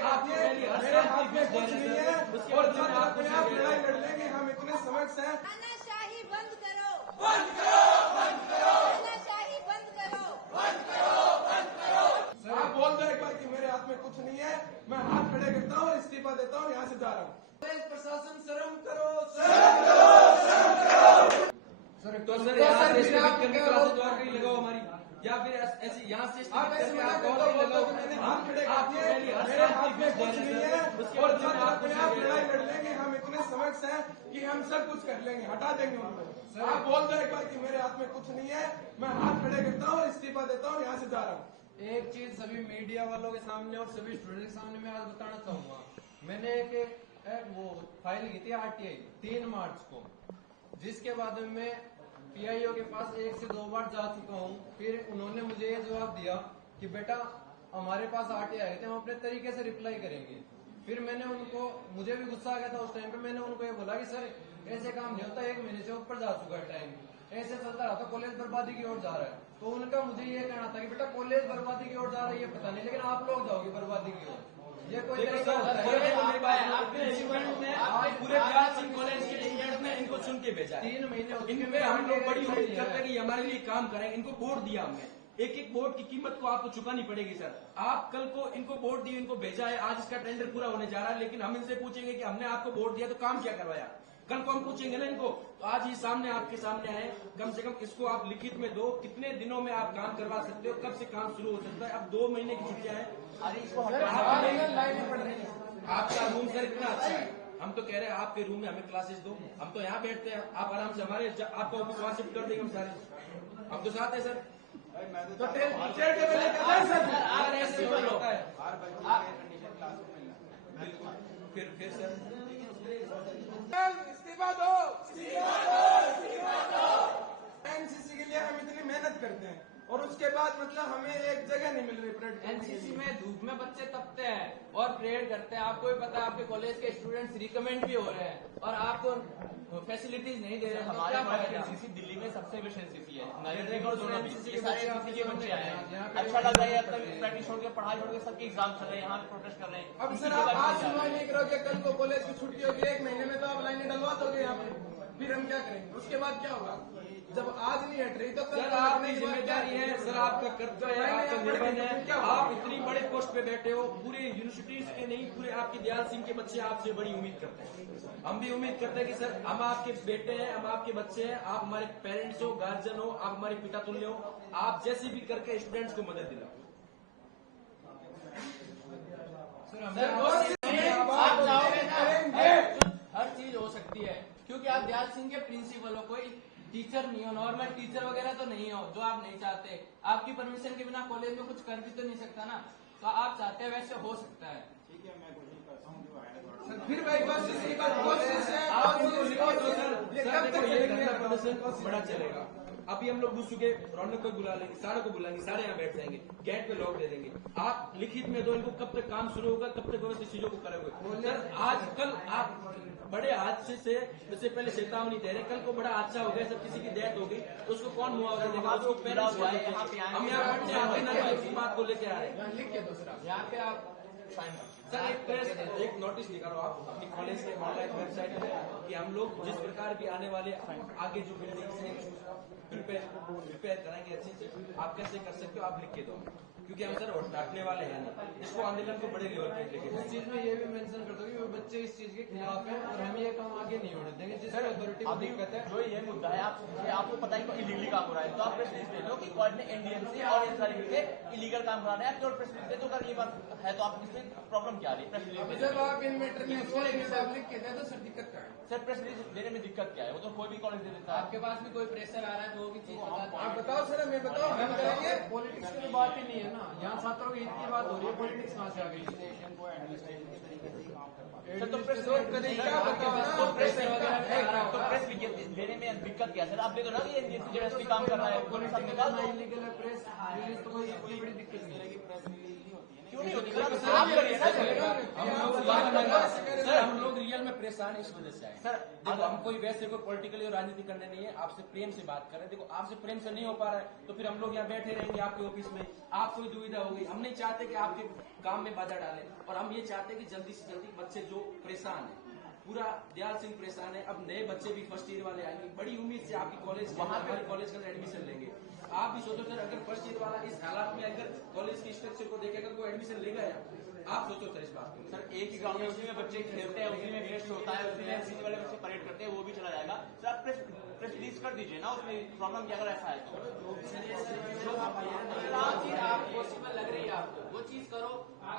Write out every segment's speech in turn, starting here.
मेरे हाथ में कुछ नहीं है और जब अपने आप लड़ाई लड़ लेंगे हम इतने समझ हैं। तानाशाही बंद करो, बंद करो, बंद करो, तानाशाही बंद करो, बंद करो, बंद करो। आप बोल दो एक बार कि मेरे हाथ में कुछ नहीं है, मैं हाथ खड़े करता हूँ, इस्तीफा देता हूँ, यहाँ से जा रहा हूँ। प्रशासन शर्म करो, शर्म करो, शर्म करो। तो सर यहाँ से स्टूडेंट करके क्लासेस द्वार कहीं लगाओ हमारी, या फिर ऐसे यहाँ से आप ऐसे मना करते हो, बोलते हो कि मैंने हाथ खड़े कर दिए, मेरे हाथ में कुछ नहीं है और जब अपने आप लड़ाई लड़ लेंगे हम इतने समझ हैं कि हम सब कुछ कर लेंगे, हटा देंगे उनको। आप बोल दो एक बार कि मेरे हाथ में कुछ नहीं है, मैं हाथ खड़े करता हूँ, इस्तीफा देता हूँ, यहाँ से जा रहा हूँ। एक चीज सभी मीडिया वालों के सामने और सभी स्टूडेंट के सामने मैं आज बताना चाहूंगा। मैंने एक वो फाइल की थी RTI 3 मार्च को, जिसके बाद में मैं PIO के पास 1 से 2 बार जा चुका हूँ। फिर उन्होंने मुझे ये जवाब दिया कि बेटा हमारे पास RTI आए थे, हम अपने तरीके से रिप्लाई करेंगे। फिर मैंने उनको, मुझे भी गुस्सा आ गया था उस टाइम पे, मैंने उनको ये बोला कि सर ऐसे काम नहीं होता, 1 महीने से ऊपर जा चुका है टाइम, ऐसे चलता रहा तो कॉलेज बर्बादी की ओर जा रहा है। तो उनका मुझे ये कहना था कि बेटा कॉलेज बर्बादी की ओर जा रही है पता नहीं, लेकिन आप लोग जाओगे बर्बादी की ओर। ये कोई तरीका होता है? पूरे बिहार सिंह कॉलेज के स्टूडेंट ने इनको चुन के भेजा 3 महीने इनपे हम लोग बड़ी उम्मीद करते हैं कि हमारे लिए काम करें। इनको वोट दिया हमने, एक एक वोट की कीमत को आपको चुकानी पड़ेगी सर। आप कल को इनको वोट दिए, इनको भेजा है, आज इसका टेंडर पूरा होने जा रहा है, लेकिन हम इनसे पूछेंगे कि हमने आपको वोट दिया तो काम क्या करवाया। कल को हम पूछेंगे ना इनको, तो आज ये सामने आपके सामने आए, कम से कम इसको आप लिखित में दो, कितने दिनों में आप काम करवा सकते हो, कब से काम शुरू हो सकता है। अब 2 महीने की छुट्टियां हैं, आपका रूम सर इतना अच्छा है, हम तो कह रहे हैं आपके रूम में हमें क्लासेस दो, हम तो यहाँ बैठते हैं, आप आराम से हमारे आपको ऑफिस वहां शिफ्ट कर देंगे हम सारे, हम तो साथ है सर। तो सर ऐसे होता है फिर सर इस्तीफा दो, इस्तीफा दो, इस्तीफा दो। NCC के लिए हम इतनी मेहनत करते हैं और उसके बाद मतलब हमें एक जगह नहीं मिल रही परेड। NCC में धूप में बच्चे तपते हैं और परेड करते हैं। आपको भी पता है, आपके कॉलेज के स्टूडेंट्स रिकमेंड भी हो रहे हैं और आपको फैसिलिटीज नहीं दे रहे हैं। हमारे NCC दिल्ली में सबसे बेस्ट NCC है, नरेंद्र और दोनों भी। ये सारे NCC के बच्चे आए हैं, अच्छा लग रहा है। अब तक प्रैक्टिस छोड़ के, पढ़ाई छोड़ के सबके एग्जाम चल रहे हैं, यहाँ प्रोटेस्ट कर रहे हैं। अब सर आप आज सुनवाई नहीं करोगे, कल को कॉलेज की छुट्टी होगी, 1 महीने में तो आप लाइनें डलवा दोगे यहाँ पे, फिर हम क्या करेंगे? उसके बाद क्या होगा? जब आज नहीं हट रही तो कल सर आपकी जिम्मेदारी है, सर आपका कर्तव्य है, आपका निर्बंध है। आप इतनी बड़े पोस्ट पे बैठे हो, पूरे यूनिवर्सिटीज के नहीं, पूरे आपके दयाल सिंह के बच्चे आपसे बड़ी उम्मीद करते हैं। हम भी उम्मीद करते हैं कि सर हम आपके बेटे हैं, हम आपके बच्चे हैं, आप हमारे पेरेंट्स हो, गार्जियन हो, आप हमारे पिता तुल्य हो, आप जैसे भी करके स्टूडेंट्स को मदद दिलाओ। हर चीज हो सकती है, क्योंकि आप दयाल सिंह के प्रिंसिपल हो, कोई टीचर नहीं हो, नॉर्मल टीचर वगैरह तो नहीं हो, जो आप नहीं चाहते। आपकी परमिशन के बिना कॉलेज में कुछ कर भी तो नहीं सकता ना, तो आप चाहते हैं वैसे हो सकता है। ठीक है, मैं कोशिश करता हूँ जो फिर भाई कोशिश है, आप इनको लिखो तो सर देखो ये धरना प्रदर्शन बड़ा चलेगा। अभी हम लोग घुस चुके, रौनक को बुला लेंगे, सारे को बुलाएंगे, सारे यहाँ बैठ जाएंगे, गेट पे लॉक दे देंगे। आप लिखित में दो इनको, कब तक काम शुरू होगा, कब तक व्यवस्थित चीजों को करोगे। सर आज कल आप बड़े हादसे से जैसे पहले चेतावनी दे रहे, कल को बड़ा हादसा हो गया, सब किसी की डेथ हो गई तो उसको कौन मुआवजा देगा? उसको पेरेंट्स हुआ है। हम यहाँ पढ़ने आते ना इस बात को लेके आ रहे हैं। लिख के दूसरा यहाँ पे आप सर एक नोटिस निकालो आप अपनी कॉलेज के ऑनलाइन वेबसाइट पे कि हम लोग जिस प्रकार की आने वाले आगे जो बिल्डिंग्स हैं प्रिपेयर कराएंगे अच्छे से, आप कैसे कर सकते हो आप लिख के दो, क्योंकि हम सर डांटने वाले हैं ना, इसको आंदोलन को बड़े लेवल पे लेके इस चीज में ये भी मेंशन कर दो कि वो बच्चे इस चीज के खिलाफ हैं और हम ये काम आगे नहीं होने देंगे। जिस अथॉरिटी को दिक्कत है, जो ये मुद्दा है, आपको पता है कि इलीगली काम हो रहा है, तो आप प्रेस रिलीज दे दो कि कॉलेज ने NDMC और ये सारी मिलकर इलीगल काम करा रहे हैं। आप प्रेस रिलीज दे दो, अगर ये बात है तो आप इसमें प्रॉब्लम क्या आ रही है? प्रेस रिलीज जब आप इन मैटर में लिख के दे दो सर, दिक्कत क्या है? सर प्रेस रिलीज देने में दिक्कत क्या है? वो तो कोई भी कॉलेज दे देता है। आपके पास भी कोई प्रेशर आ रहा है तो वो भी चीज आप बताओ सर, हमें बताओ, हम करेंगे। पॉलिटिक्स की बात ही नहीं है ना, यहाँ छात्रों की हित की बात हो रही है, पॉलिटिक्स कहाँ से आ गई? सर तो प्रेस विज्ञप्ति देने में दिक्कत क्या है? सर आप दे दो ना कि NDMC जो काम कर रहा है, पुलिस सब निकाल दो। इलीगल है प्रेस रिलीज, तो कोई बड़ी दिक्कत नहीं है। क्यों नहीं होती? सर आप करिए ना। सर हम लोग रियल में परेशान इस वजह से आए सर, देखो हम कोई वैसे कोई पॉलिटिकली और राजनीति करने नहीं है, आपसे प्रेम से बात कर रहे हैं। देखो आपसे प्रेम से नहीं हो पा रहा है तो फिर हम लोग यहाँ बैठे रहेंगे आपके ऑफिस में, आप कोई दुविधा हो गई, हम नहीं चाहते कि आपके काम में बाधा डालें, और हम ये चाहते हैं कि जल्दी से जल्दी बच्चे जो परेशान है, पूरा दयाल सिंह परेशान है, अब नए बच्चे भी फर्स्ट ईयर वाले आएंगे, बड़ी उम्मीद से आपकी कॉलेज वहां हमारे कॉलेज के अंदर एडमिशन लेंगे। आप भी सोचो सर, अगर फर्स्ट ईयर वाला इस हालात में अगर कॉलेज की स्ट्रक्चर को देखेगा वो एडमिशन लेगा या आप सोचो सर इस बात को। सर एक ही ग्राउंड में उसी में बच्चे खेलते हैं, उसी में वेस्ट होता है, उसी में सीनियर वाले बच्चे परेड करते हैं, वो भी चला जाएगा। सर आप प्रेस रिलीज कर दीजिए ना, उसमें प्रॉब्लम क्या अगर ऐसा है तो। जो चीज आप पॉसिबल लग रही है आपको वो चीज करो।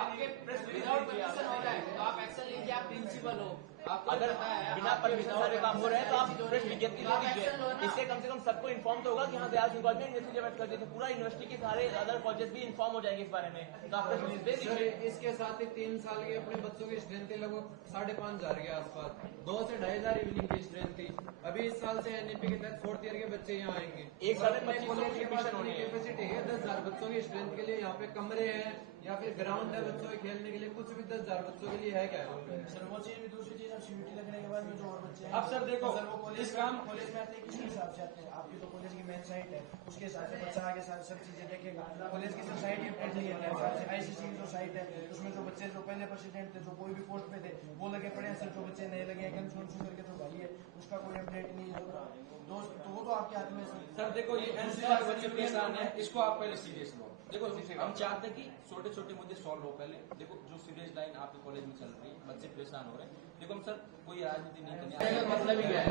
आपके विदाउट परमिशन हो रहा है तो आप एक्शन लीजिए, आप प्रिंसिपल हो, आपको अगर पता है बिना परमिशन सारे काम हो रहे हैं तो आप प्रेस विज्ञप्ति दे दीजिए, इससे कम से कम सबको इन्फॉर्म तो होगा कि हाँ दयाल सिंह कॉलेज में यूनिवर्सिटी जब कर देते, पूरा यूनिवर्सिटी के सारे अदर कॉलेजेस भी इन्फॉर्म हो जाएंगे इस बारे में, तो आप प्रेस रिलीज दे सर दीजिए। इसके साथ ही 3 साल के अपने बच्चों की स्ट्रेंथ थी लगभग 5,500 के आसपास, 2 से 2,500 इवनिंग की स्ट्रेंथ थी। अभी इस साल से एनईपी के तहत 4th ईयर के बच्चे यहाँ आएंगे। एक साल में अपने 2500 कॉलेज के पास एडमिशन होने हैं। कैपेसिटी है 10,000 बच्चों की स्ट्रेंथ के लिए, यहाँ पे कमरे हैं या फिर ग्राउंड है बच्चों के खेलने के लिए, कुछ भी 10,000 बच्चों के लिए है क्या? सर वो चीज भी, दूसरी चीज अब सीयूटी लगने के बाद में जो और बच्चे हैं, अब सर देखो, सर वो कॉलेज इस काम- कॉलेज में आते हैं किस हिसाब से आते हैं, आपकी तो कॉलेज की मेन साइट है, उसके हिसाब से बच्चा आगे सब चीजें देखेगा। कॉलेज की सब साइट ही अपडेट नहीं है, हिसाब से आईसीसी की जो साइट है उसमें जो बच्चे जो पहले प्रेसिडेंट थे, जो कोई भी पोस्ट पे थे वो लगे पड़े हैं सर, जो बच्चे नहीं लगे हैं करके जो भाई है उसका कोई अपडेट नहीं है, दोस्त तो वो तो आपके हाथ में है सर देखो ये एनसीसी के बच्चे परेशान है, इसको आप पहले सीरियस लो। देखो हम चाहते हैं कि छोटे छोटे मुद्दे सॉल्व हो पहले। देखो जो सीरियस लाइन आपके कॉलेज में चल रही है, बच्चे परेशान हो रहे हैं, देखो हम सर कोई राजनीति नहीं करनी। मतलब ही क्या है,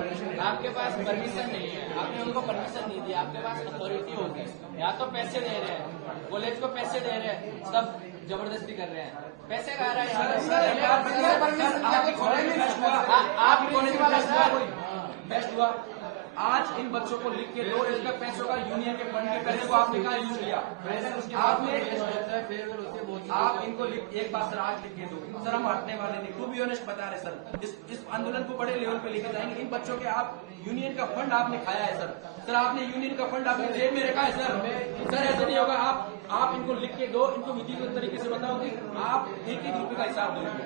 आपके पास परमिशन नहीं है, आपने उनको परमिशन नहीं दी, आपके पास अथॉरिटी होगी, या तो पैसे दे रहे हैं, कॉलेज को पैसे दे रहे हैं, सब जबरदस्ती कर रहे हैं, पैसे खा रहे हैं। आपकी कॉलेज में बेस्ट हुआ, आपकी कॉलेज में बेस्ट हुआ, बेस्ट हुआ। आज इन बच्चों को लिख के दो, इसका पैसों का यूनियन के फंड के पैसे को आपने कहा यूज किया, आपने आप इनको एक बात सर आज लिख के दो सर, हम हटने वाले नहीं, टू बी ऑनेस्ट बता रहे सर, इस आंदोलन को बड़े लेवल पे लेके जाएंगे। इन बच्चों के आप यूनियन का फंड आपने खाया है सर आपने यूनियन का फंड आपने जेब में रखा है सर ऐसा नहीं होगा। आप इनको लिख के दो, इनको विधिवत तरीके से बताओ कि आप एक रुपए का हिसाब दोगे।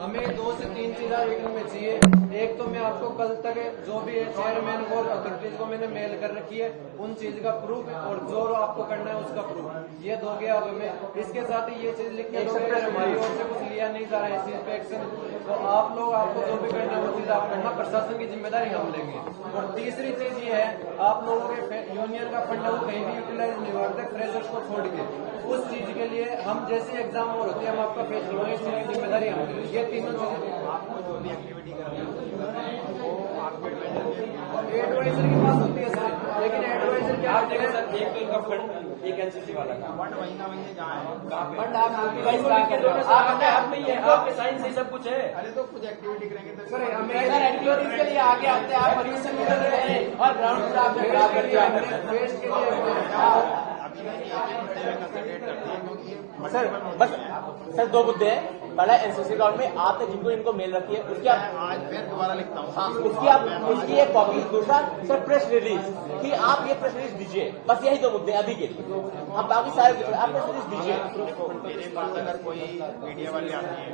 हमें 2 से 3 चीजें रिटर्न में चाहिए। एक तो मैं आपको कल तक जो भी है चेयरमैन और अथॉरिटीज को मैंने मेल कर रखी है, उन चीज का प्रूफ, और जो आपको करना है उसका प्रूफ, ये दोगे आप हमें। इसके साथ ही ये चीज लिख के दोगे, अगर हमारी ओर से कुछ लिया नहीं जा रहा है इस चीज पे एक्शन, तो आप लोग आपको जो भी करना है वो चीज आप करना, प्रशासन की जिम्मेदारी हम लेंगे। और तीसरी चीज ये है, आप लोगों के यूनियन का फंड है वो कहीं भी यूटिलाइज नहीं होता फ्रेशर्स को छोड़ के, उस चीज के लिए हम जैसे एग्जाम और होते हैं हम आपका फेस करवाएंगे, इस चीज की जिम्मेदारी हम लेंगे। ये तीनों चीजें आपको जो भी एक्टिविटी करनी है वो आपके एडवाइजर की बात होती है सर, लेकिन एडवाइजर क्या आप देखो सर, एक तो इनका फंड एक एनसीसी वाला का फंड वहीं का वहीं जहाँ है। फंड आप आपके ये आपके साइन से सब कुछ है। अरे तो कुछ एक्टिविटी करेंगे तो सर हमें एक्टिविटीज के लिए आगे आते हैं, आप परमिशन नहीं दे रहे हैं और ग्राउंड से आप खराब करते हैं। फेस के लिए सर बस सर 2 मुद्दे हैं। पहला एनसीसी ग्राउंड में आपने जिनको इनको मेल रखी है उसकी आप आज फिर दोबारा लिखता हूँ। हाँ उसकी एक कॉपी। दूसरा सर प्रेस रिलीज कि आप ये प्रेस रिलीज दीजिए, बस यही 2 मुद्दे अभी के लिए। हम बाकी सारे आप प्रेस रिलीज दीजिए। देखो मेरे पास अगर कोई मीडिया वाले आते हैं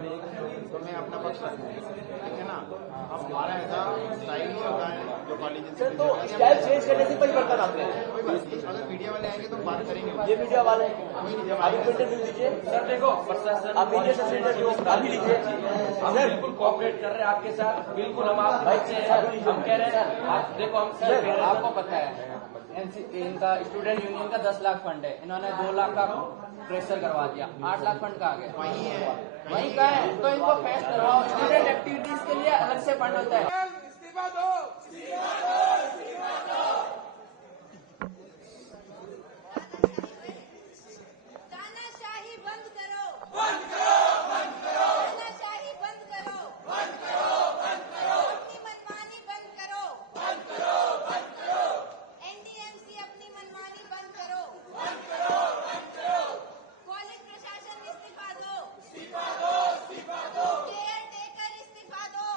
तो मैं अपना पक्ष रखूँ, ठीक है ना। अब हमारा ऐसा स्टाइल नहीं होता है जो कॉलेज सर तो स्टाइल चेंज करने से परिवर्तन आते हैं। कोई बात नहीं, अगर मीडिया वाले आएंगे तो बात करेंगे। ये मीडिया वाले अभी इंटरव्यू दीजिए सर देखो प्रशासन आप मीडिया से इंटरव्यू अभी लीजिए। हम बिल्कुल कोऑपरेट कर रहे हैं आपके साथ, बिल्कुल हम आप बच्चे हैं, हम कह रहे हैं आप देखो हम सर कह रहे हैं आपको पता है इनका स्टूडेंट यूनियन का 10 लाख फंड है, इन्होंने 2 लाख का प्रेशर करवा दिया, 8 लाख फंड का आ गया। वही है वही का है तो इनको फेस करवाओ। स्टूडेंट एक्टिविटीज के लिए अलग से फंड होता है। इस्तीफा दो, तानाशाही बंद करो, तानाशाही बंद करो, अपनी मनमानी बंद करो, एनडीएमसी अपनी मनमानी बंद करो, कॉलेज प्रशासन इस्तीफा दो, केयर टेकर इस्तीफा दो,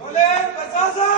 बोले प्रशासन